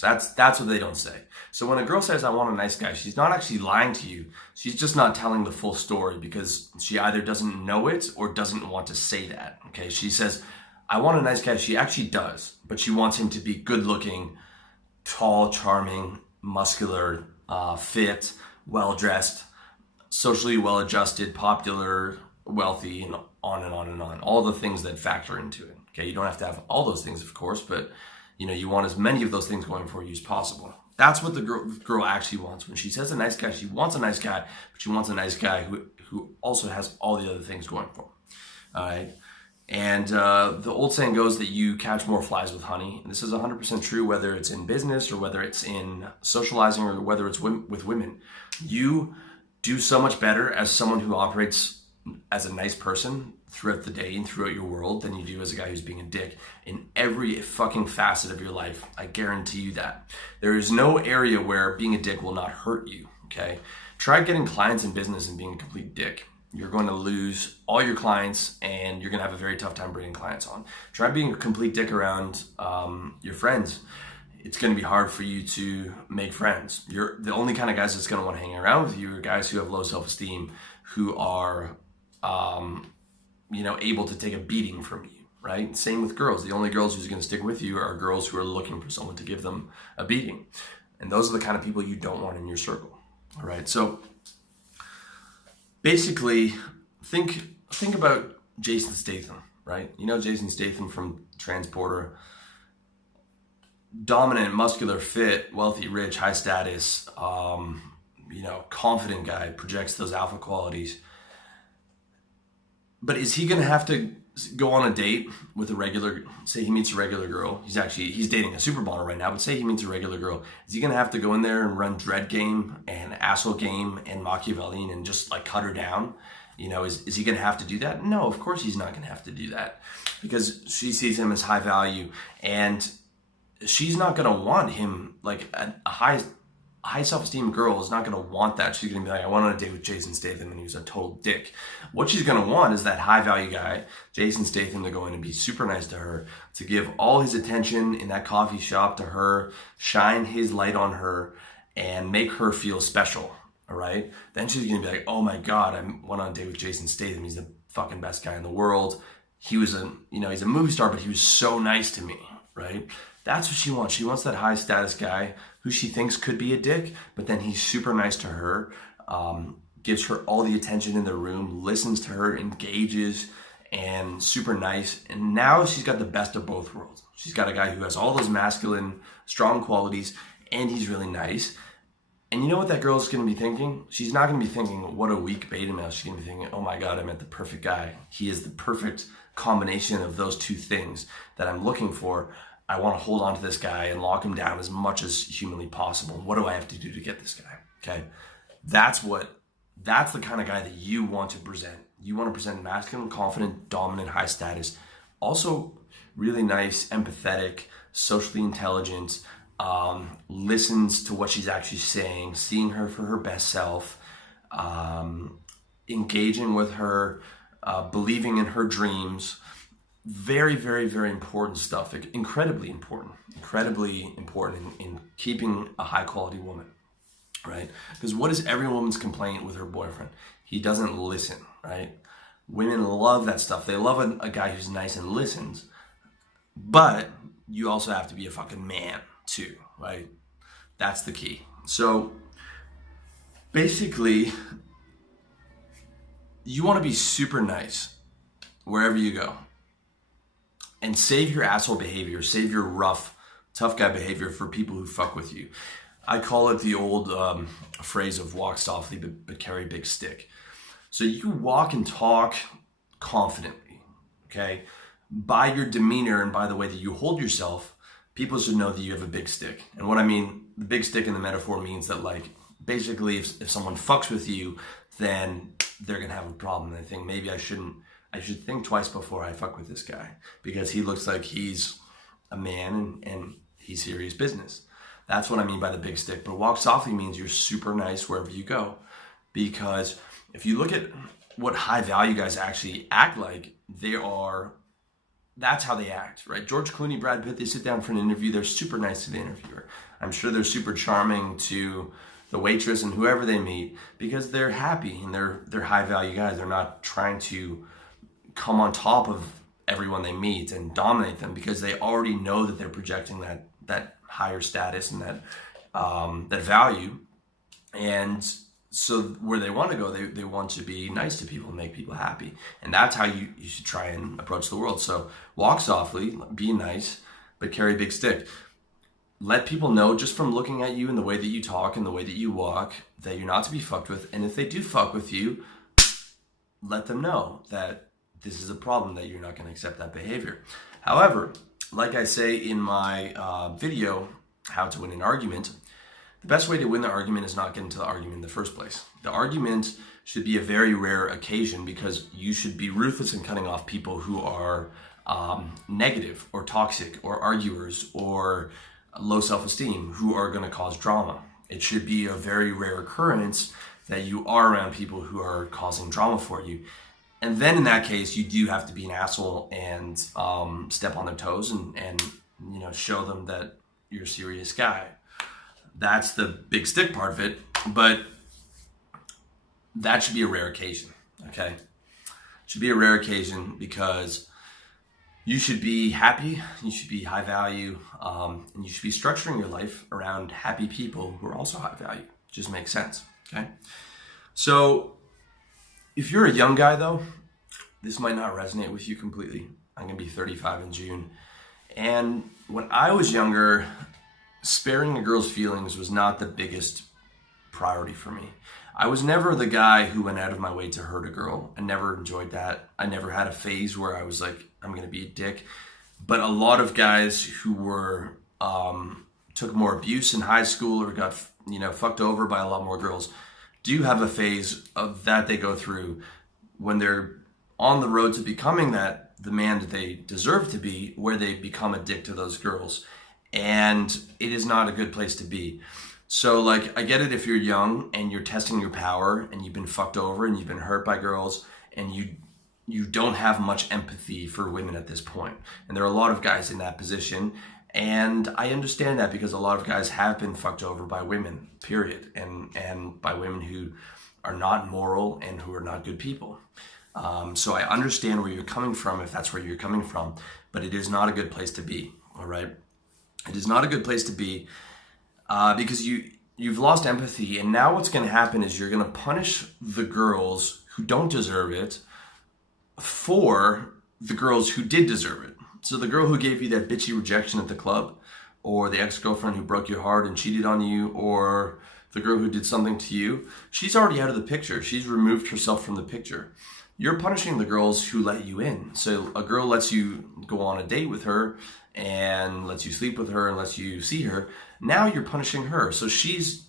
That's what they don't say. So when a girl says, I want a nice guy, she's not actually lying to you. She's just not telling the full story because she either doesn't know it or doesn't want to say that. Okay, she says, I want a nice guy. She actually does, but she wants him to be good looking, tall, charming, muscular, fit, well dressed, socially well adjusted, popular, wealthy, and on and on and on. All the things that factor into it. Okay, you don't have to have all those things, of course, but you want as many of those things going for you as possible. That's what the girl actually wants. When she says a nice guy, she wants a nice guy, but she wants a nice guy who also has all the other things going for him. All right. And the old saying goes that you catch more flies with honey. And this is 100% true, whether it's in business or whether it's in socializing or whether it's with women. You do so much better as someone who operates as a nice person throughout the day and throughout your world than you do as a guy who's being a dick in every fucking facet of your life. I guarantee you that. There is no area where being a dick will not hurt you, okay? Try getting clients in business and being a complete dick. You're going to lose all your clients and you're going to have a very tough time bringing clients on. Try being a complete dick around your friends. It's going to be hard for you to make friends. You're the only kind of guys that's going to want to hang around with you are guys who have low self-esteem, who are able to take a beating from you, right? Same with girls. The only girls who's going to stick with you are girls who are looking for someone to give them a beating. And those are the kind of people you don't want in your circle, all right? So basically, think about Jason Statham, right? You know Jason Statham from Transporter. Dominant, muscular, fit, wealthy, rich, high status, confident guy, projects those alpha qualities. But is he going to have to go on a date with say he meets a regular girl, he's dating a supermodel right now, but say he meets a regular girl, is he going to have to go in there and run dread game and asshole game and Machiavellian and just like cut her down? Is he going to have to do that? No, of course he's not going to have to do that because she sees him as high value and she's not going to want him. Like a high self-esteem girl is not going to want that. She's going to be like, I went on a date with Jason Statham and he was a total dick. What she's going to want is that high value guy, Jason Statham, to go in and be super nice to her, to give all his attention in that coffee shop to her, shine his light on her, and make her feel special. All right. Then she's going to be like, oh my God, I went on a date with Jason Statham. He's the fucking best guy in the world. He was he's a movie star, but he was so nice to me. Right. That's what she wants. She wants that high status guy who she thinks could be a dick, but then he's super nice to her, gives her all the attention in the room, listens to her, engages, and super nice. And now she's got the best of both worlds. She's got a guy who has all those masculine, strong qualities, and he's really nice. And you know what that girl's going to be thinking? She's not going to be thinking, what a weak beta male. She's going to be thinking, oh my God, I met the perfect guy. He is the perfect combination of those two things that I'm looking for. I want to hold on to this guy and lock him down as much as humanly possible. What do I have to do to get this guy? Okay. That's the kind of guy that you want to present. You want to present masculine, confident, dominant, high status. Also really nice, empathetic, socially intelligent, listens to what she's actually saying, seeing her for her best self, engaging with her, believing in her dreams. Very, very, very important stuff. Incredibly important in keeping a high quality woman, right? Because what is every woman's complaint with her boyfriend? He doesn't listen, right? Women love that stuff. They love a guy who's nice and listens, but you also have to be a fucking man too, right? That's the key. So basically, you want to be super nice wherever you go. And save your asshole behavior, save your rough, tough guy behavior for people who fuck with you. I call it the old phrase of walk softly but carry a big stick. So you walk and talk confidently, okay? By your demeanor and by the way that you hold yourself, people should know that you have a big stick. And what I mean, the big stick in the metaphor means that like, basically if someone fucks with you, then they're gonna have a problem. And I think maybe I should think twice before I fuck with this guy because he looks like he's a man and he's serious business. That's what I mean by the big stick. But walk softly means you're super nice wherever you go. Because if you look at what high value guys actually act like, that's how they act, right? George Clooney, Brad Pitt, they sit down for an interview. They're super nice to the interviewer. I'm sure they're super charming to the waitress and whoever they meet because they're happy and they're high value guys. They're not trying to come on top of everyone they meet and dominate them because they already know that they're projecting that higher status and that value. And so where they want to go, they want to be nice to people and make people happy. And that's how you should try and approach the world. So walk softly, be nice, but carry a big stick. Let people know just from looking at you and the way that you talk and the way that you walk that you're not to be fucked with. And if they do fuck with you, let them know that this is a problem, that you're not going to accept that behavior. However, like I say in my video, How to Win an Argument, the best way to win the argument is not get into the argument in the first place. The argument should be a very rare occasion because you should be ruthless in cutting off people who are negative or toxic or arguers or low self-esteem, who are going to cause drama. It should be a very rare occurrence that you are around people who are causing drama for you. And then in that case, you do have to be an asshole and step on their toes and show them that you're a serious guy. That's the big stick part of it, but that should be a rare occasion, okay? It should be a rare occasion because you should be happy, you should be high value, and you should be structuring your life around happy people who are also high value. Just makes sense, okay? So if you're a young guy though, this might not resonate with you completely. I'm gonna be 35 in June. And when I was younger, sparing a girl's feelings was not the biggest priority for me. I was never the guy who went out of my way to hurt a girl. I never enjoyed that. I never had a phase where I was like, I'm gonna be a dick. But a lot of guys who were took more abuse in high school or got fucked over by a lot more girls do have a phase of that they go through when they're on the road to becoming the man that they deserve to be, where they become a dick to those girls. And it is not a good place to be. So like, I get it if you're young and you're testing your power and you've been fucked over and you've been hurt by girls and you don't have much empathy for women at this point. And there are a lot of guys in that position. And I understand that because a lot of guys have been fucked over by women, period. And by women who are not moral and who are not good people. So I understand where you're coming from if that's where you're coming from, but it is not a good place to be, all right? It is not a good place to be because you've lost empathy, and now what's going to happen is you're going to punish the girls who don't deserve it for the girls who did deserve it. So the girl who gave you that bitchy rejection at the club, or the ex-girlfriend who broke your heart and cheated on you, or the girl who did something to you, she's already out of the picture. She's removed herself from the picture. You're punishing the girls who let you in. So a girl lets you go on a date with her and lets you sleep with her and lets you see her. Now you're punishing her. So she's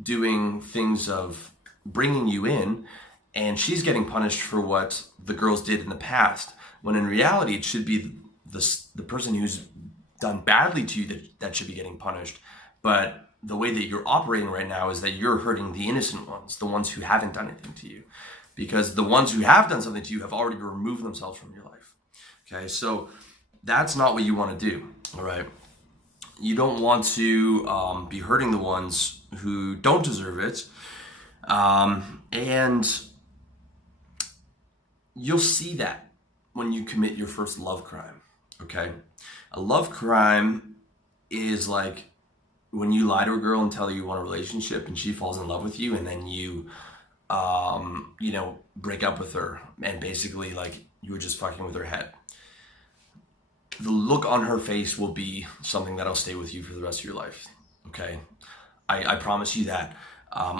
doing things of bringing you in, and she's getting punished for what the girls did in the past, when in reality it should be the person who's done badly to you that should be getting punished. But the way that you're operating right now is that you're hurting the innocent ones, the ones who haven't done anything to you, because the ones who have done something to you have already removed themselves from your life. Okay, so that's not what you want to do, all right? You don't want to be hurting the ones who don't deserve it. And you'll see that when you commit your first love crime, okay? A love crime is like when you lie to a girl and tell her you want a relationship and she falls in love with you, and then you, break up with her and basically like you were just fucking with her head. The look on her face will be something that'll stay with you for the rest of your life, okay? I promise you that.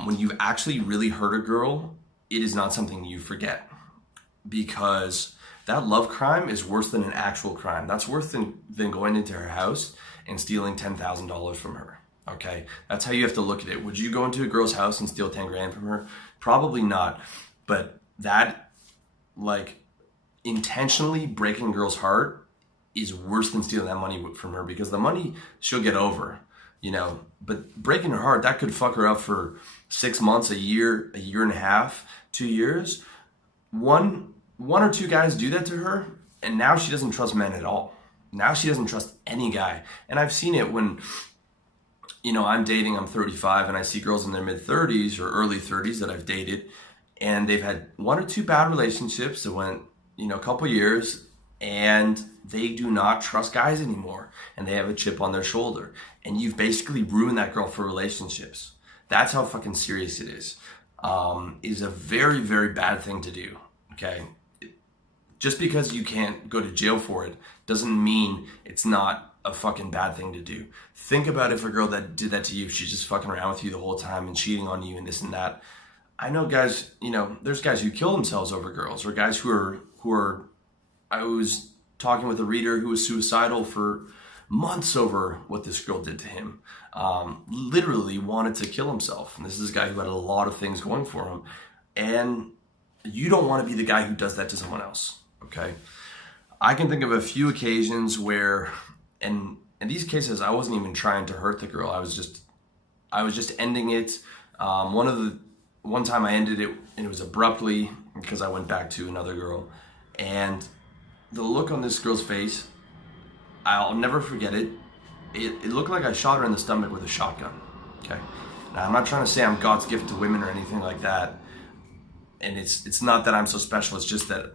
When you actually really hurt a girl, it is not something you forget, because that love crime is worse than an actual crime. That's worse than going into her house and stealing $10,000 from her, okay? That's how you have to look at it. Would you go into a girl's house and steal 10 grand from her? Probably not. But that, like, intentionally breaking a girl's heart is worse than stealing that money from her, because the money she'll get over, but breaking her heart, that could fuck her up for 6 months, a year and a half, 2 years. One or two guys do that to her, and now she doesn't trust men at all. Now she doesn't trust any guy. And I've seen it when I'm dating, I'm 35, and I see girls in their mid 30s or early 30s that I've dated, and they've had one or two bad relationships that went, a couple years, and they do not trust guys anymore, and they have a chip on their shoulder, and you've basically ruined that girl for relationships. That's how fucking serious it is. It is a very, very bad thing to do, okay? Just because you can't go to jail for it doesn't mean it's not a fucking bad thing to do. Think about if a girl that did that to you, she's just fucking around with you the whole time and cheating on you and this and that. I know guys, there's guys who kill themselves over girls, or guys who are, I was talking with a reader who was suicidal for months over what this girl did to him. Literally wanted to kill himself. And this is a guy who had a lot of things going for him. And you don't want to be the guy who does that to someone else, okay? I can think of a few occasions where, and in these cases, I wasn't even trying to hurt the girl. I was just ending it. One time I ended it, and it was abruptly because I went back to another girl, and the look on this girl's face, I'll never forget it. It looked like I shot her in the stomach with a shotgun. Okay, now I'm not trying to say I'm God's gift to women or anything like that, and it's not that I'm so special. It's just that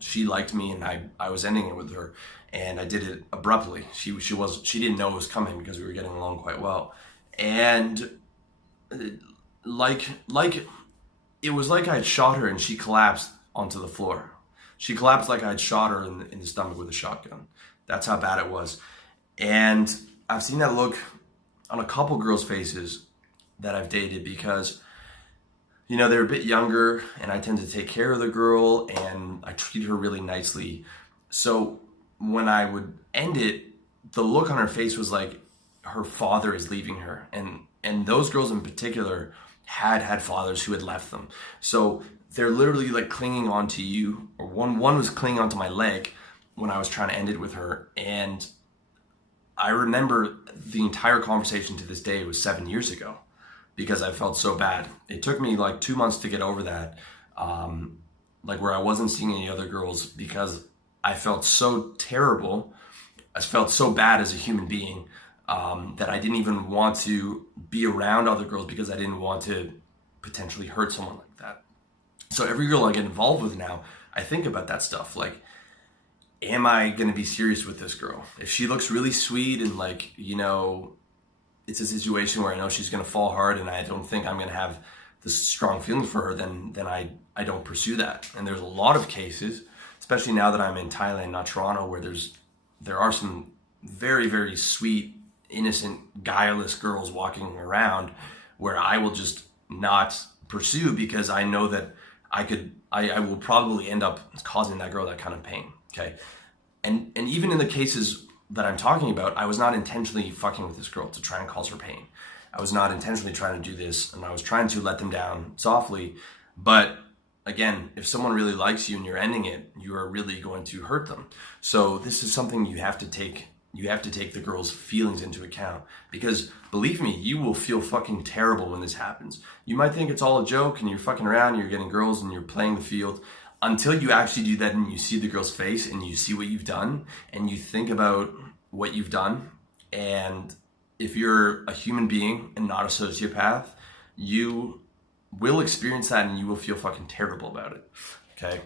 she liked me, and I was ending it with her, and I did it abruptly. She didn't know it was coming because we were getting along quite well, and like it was like I had shot her and she collapsed onto the floor. She collapsed like I had shot her in the stomach with a shotgun. That's how bad it was. And I've seen that look on a couple girls' faces that I've dated because they're a bit younger, and I tend to take care of the girl, and I treat her really nicely. So when I would end it, the look on her face was like her father is leaving her. And those girls in particular had fathers who had left them. So they're literally like clinging onto you, or one was clinging onto my leg when I was trying to end it with her. And I remember the entire conversation to this day. It was 7 years ago, because I felt so bad. It took me like 2 months to get over that, where I wasn't seeing any other girls because I felt so terrible. I felt so bad as a human being that I didn't even want to be around other girls because I didn't want to potentially hurt someone like that. So every girl I get involved with now, I think about that stuff. Like, am I going to be serious with this girl? If she looks really sweet and it's a situation where I know she's going to fall hard and I don't think I'm going to have this strong feeling for her, then I don't pursue that. And there's a lot of cases, especially now that I'm in Thailand, not Toronto, where there are some very, very sweet, innocent, guileless girls walking around where I will just not pursue because I know that I will probably end up causing that girl that kind of pain, okay? And even in the cases that I'm talking about, I was not intentionally fucking with this girl to try and cause her pain. I was not intentionally trying to do this, and I was trying to let them down softly. But again, if someone really likes you and you're ending it, you are really going to hurt them. So this is something you have to take the girl's feelings into account, because believe me, you will feel fucking terrible when this happens. You might think it's all a joke and you're fucking around and you're getting girls and you're playing the field, until you actually do that and you see the girl's face and you see what you've done and you think about what you've done. And if you're a human being and not a sociopath, you will experience that and you will feel fucking terrible about it. Okay.